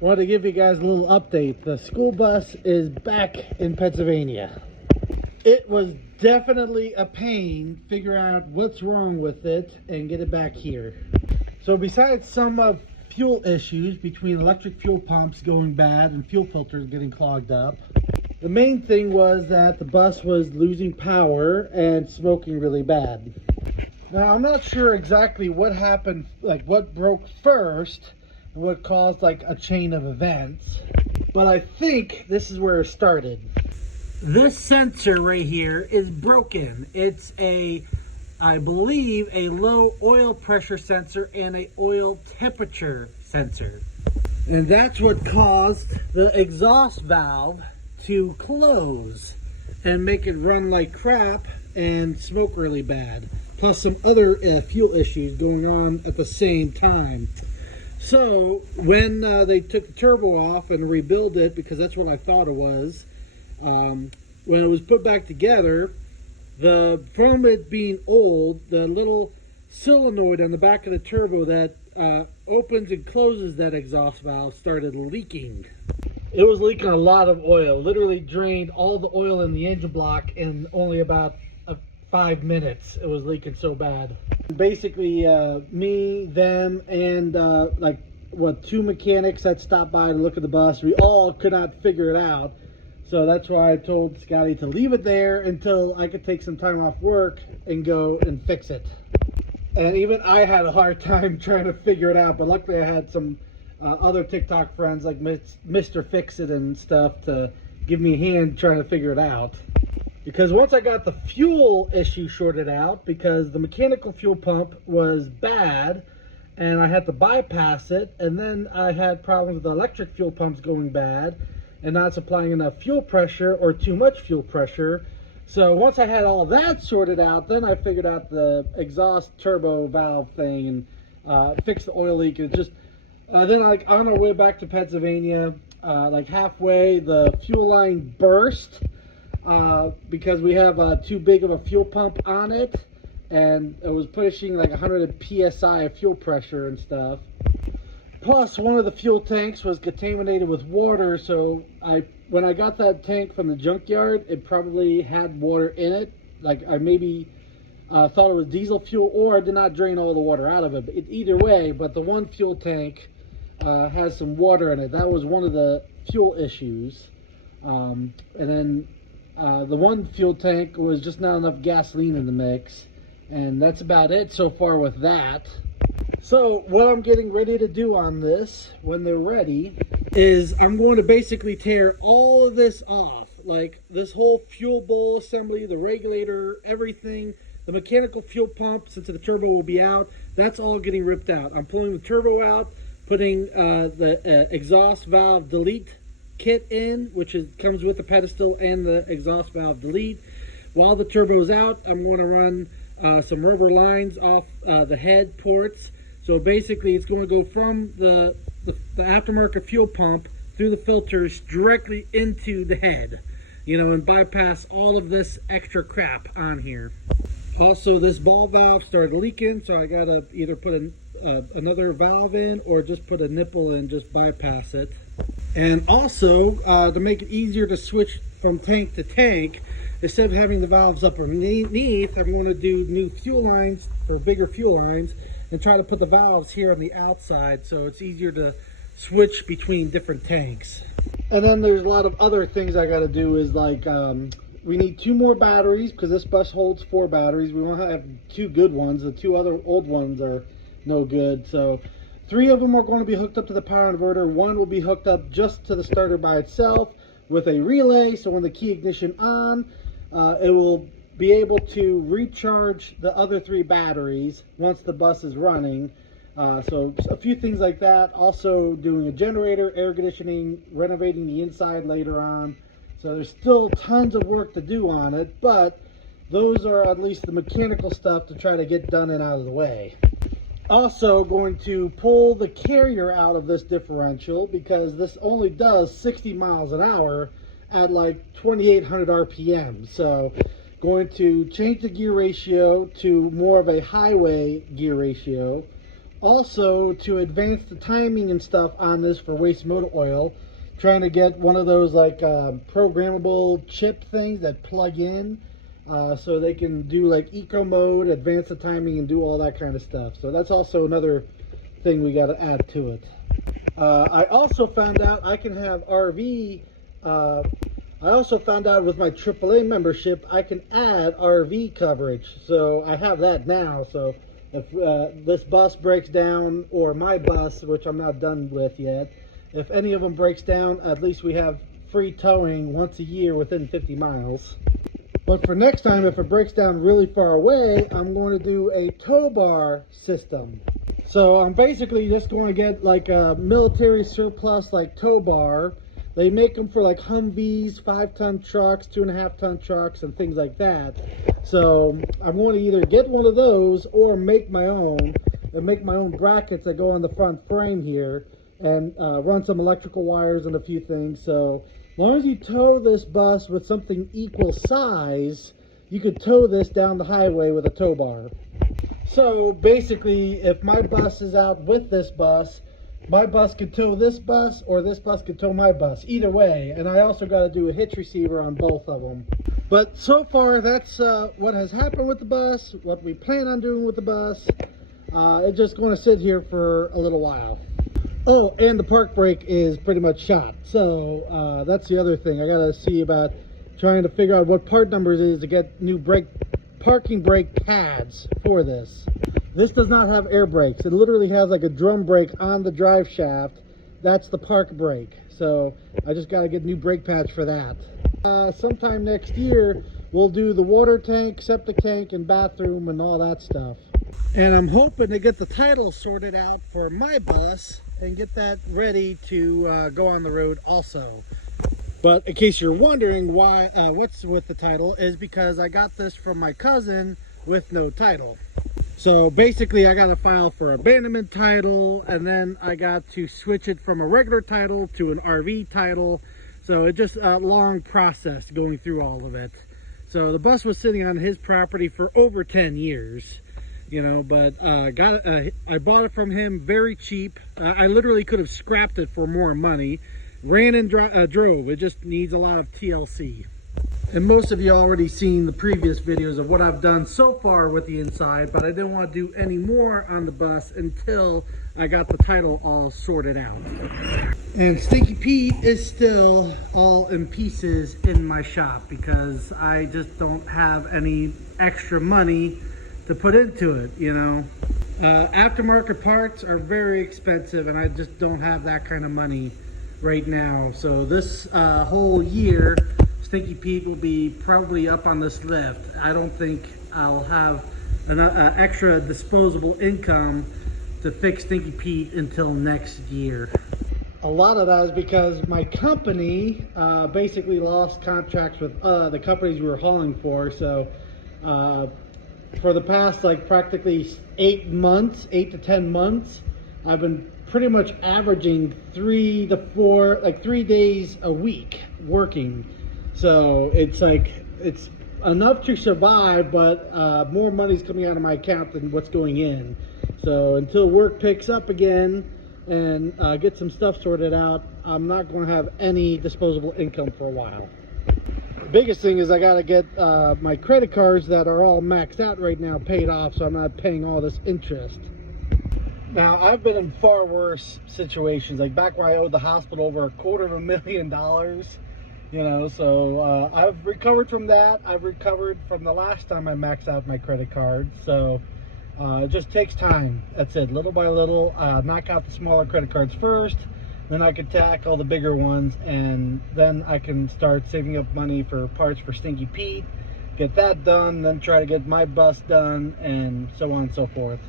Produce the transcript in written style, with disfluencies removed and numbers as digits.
Wanted to give you guys a little update. The school bus is back in Pennsylvania. It was definitely a pain figuring out what's wrong with it and get it back here. So besides some fuel issues between electric fuel pumps going bad and fuel filters getting clogged up, the main thing was that the bus was losing power and smoking really bad. Now I'm not sure exactly what happened, like what broke first and what caused like a chain of events, but I think this is where it started. This sensor right here is broken. It's I believe a low oil pressure sensor and a oil temperature sensor. And that's what caused the exhaust valve to close and make it run like crap and smoke really bad. Plus some other fuel issues going on at the same time. So when they took the turbo off and rebuilt it, because that's what I thought it was, when it was put back together, from it being old, the little solenoid on the back of the turbo that opens and closes that exhaust valve started leaking. It was leaking a lot of oil, literally drained all the oil in the engine block in only about 5 minutes. It was leaking so bad. Basically, me, them, and two mechanics that stopped by to look at the bus, we all could not figure it out. So that's why I told Scotty to leave it there until I could take some time off work and go and fix it. And even I had a hard time trying to figure it out, but luckily I had some other TikTok friends like Mr. Fix-It and stuff to give me a hand trying to figure it out. Because once I got the fuel issue sorted out, because the mechanical fuel pump was bad and I had to bypass it, and then I had problems with the electric fuel pumps going bad and not supplying enough fuel pressure or too much fuel pressure. So once I had all that sorted out, then I figured out the exhaust turbo valve thing and fixed the oil leak. And just then, like on our way back to Pennsylvania, like halfway, the fuel line burst because we have too big of a fuel pump on it, and it was pushing like 100 psi of fuel pressure and stuff. Plus, one of the fuel tanks was contaminated with water, so when I got that tank from the junkyard, it probably had water in it. Like I maybe thought it was diesel fuel, or I did not drain all the water out of it. But either way, but the one fuel tank has some water in it. That was one of the fuel issues. And then the one fuel tank was just not enough gasoline in the mix. And that's about it so far with that. So what I'm getting ready to do on this, when they're ready, is I'm going to basically tear all of this off. Like this whole fuel bowl assembly, the regulator, everything, the mechanical fuel pump, since the turbo will be out, that's all getting ripped out. I'm pulling the turbo out, putting the exhaust valve delete kit in, which comes with the pedestal and the exhaust valve delete. While the turbo's out, I'm going to run some rubber lines off the head ports. So basically it's going to go from the aftermarket fuel pump through the filters directly into the head, and bypass all of this extra crap on here. Also, this ball valve started leaking, so I got to either put another valve in or just put a nipple in, just bypass it. And also, to make it easier to switch from tank to tank, instead of having the valves up underneath, I'm going to do new fuel lines, or bigger fuel lines, and try to put the valves here on the outside so it's easier to switch between different tanks. And then there's a lot of other things I got to do, is like we need 2 more batteries, because this bus holds 4 batteries. We won't have 2 good ones. The 2 other old ones are no good. So 3 of them are going to be hooked up to the power inverter. 1 will be hooked up just to the starter by itself with a relay, so when the key ignition on, it will be able to recharge the other 3 batteries once the bus is running. So a few things like that. Also doing a generator, air conditioning, renovating the inside later on. So there's still tons of work to do on it, but those are at least the mechanical stuff to try to get done and out of the way. Also going to pull the carrier out of this differential, because this only does 60 miles an hour at like 2,800 RPM. So going to change the gear ratio to more of a highway gear ratio, Also, to advance the timing and stuff on this for waste motor oil, trying to get one of those like programmable chip things that plug in, so they can do like eco mode, advance the timing, and do all that kind of stuff. So that's also another thing we got to add to it. I also found out I can have RV. I also found out with my AAA membership I can add RV coverage. So I have that now. So if this bus breaks down, or my bus, which I'm not done with yet, if any of them breaks down, at least we have free towing once a year within 50 miles. But for next time, if it breaks down really far away, I'm going to do a tow bar system. So I'm basically just going to get like a military surplus like tow bar. They make them for like Humvees, 5-ton trucks, 2.5-ton trucks, and things like that. So I'm going to either get one of those or make my own, and make my own brackets that go on the front frame here, and run some electrical wires and a few things. So as long as you tow this bus with something equal size, you could tow this down the highway with a tow bar. So basically, if my bus is out with this bus, my bus could tow this bus, or this bus could tow my bus. Either way. And I also got to do a hitch receiver on both of them. But so far, that's what has happened with the bus, what we plan on doing with the bus. It's just going to sit here for a little while. Oh, and the park brake is pretty much shot. So that's the other thing. I got to see about trying to figure out what part numbers it is to get new parking brake pads for this. This does not have air brakes. It literally has like a drum brake on the drive shaft. That's the park brake. So I just got to get new brake pads for that. Sometime next year, we'll do the water tank, septic tank, and bathroom and all that stuff. And I'm hoping to get the title sorted out for my bus and get that ready to go on the road also. But in case you're wondering why, what's with the title, is because I got this from my cousin with no title. So basically I got to file for abandonment title, and then I got to switch it from a regular title to an RV title. So it's just a long process going through all of it. So the bus was sitting on his property for over 10 years, you know, but I bought it from him very cheap. I literally could have scrapped it for more money. Ran and drove. It just needs a lot of TLC. And most of you already seen the previous videos of what I've done so far with the inside, but I didn't want to do any more on the bus until I got the title all sorted out. And Stinky Pete is still all in pieces in my shop because I just don't have any extra money to put into it, you know. Aftermarket parts are very expensive, and I just don't have that kind of money right now. So this whole year, Stinky Pete will be probably up on this lift. I don't think I'll have an extra disposable income to fix Stinky Pete until next year. A lot of that is because my company basically lost contracts with the companies we were hauling for. So for the past like practically 8 to 10 months, I've been pretty much averaging 3 to 4, like 3 days a week working. So it's like, it's enough to survive, but more money's coming out of my account than what's going in. So until work picks up again and get some stuff sorted out, I'm not going to have any disposable income for a while. The biggest thing is I got to get my credit cards that are all maxed out right now paid off, so I'm not paying all this interest. Now, I've been in far worse situations, like back when I owed the hospital over $250,000, you know, so I've recovered from that. I've recovered from the last time I maxed out my credit card, so it just takes time. That's it, little by little. Knock out the smaller credit cards first, then I can tackle the bigger ones, and then I can start saving up money for parts for Stinky Pete, get that done, then try to get my bus done, and so on and so forth.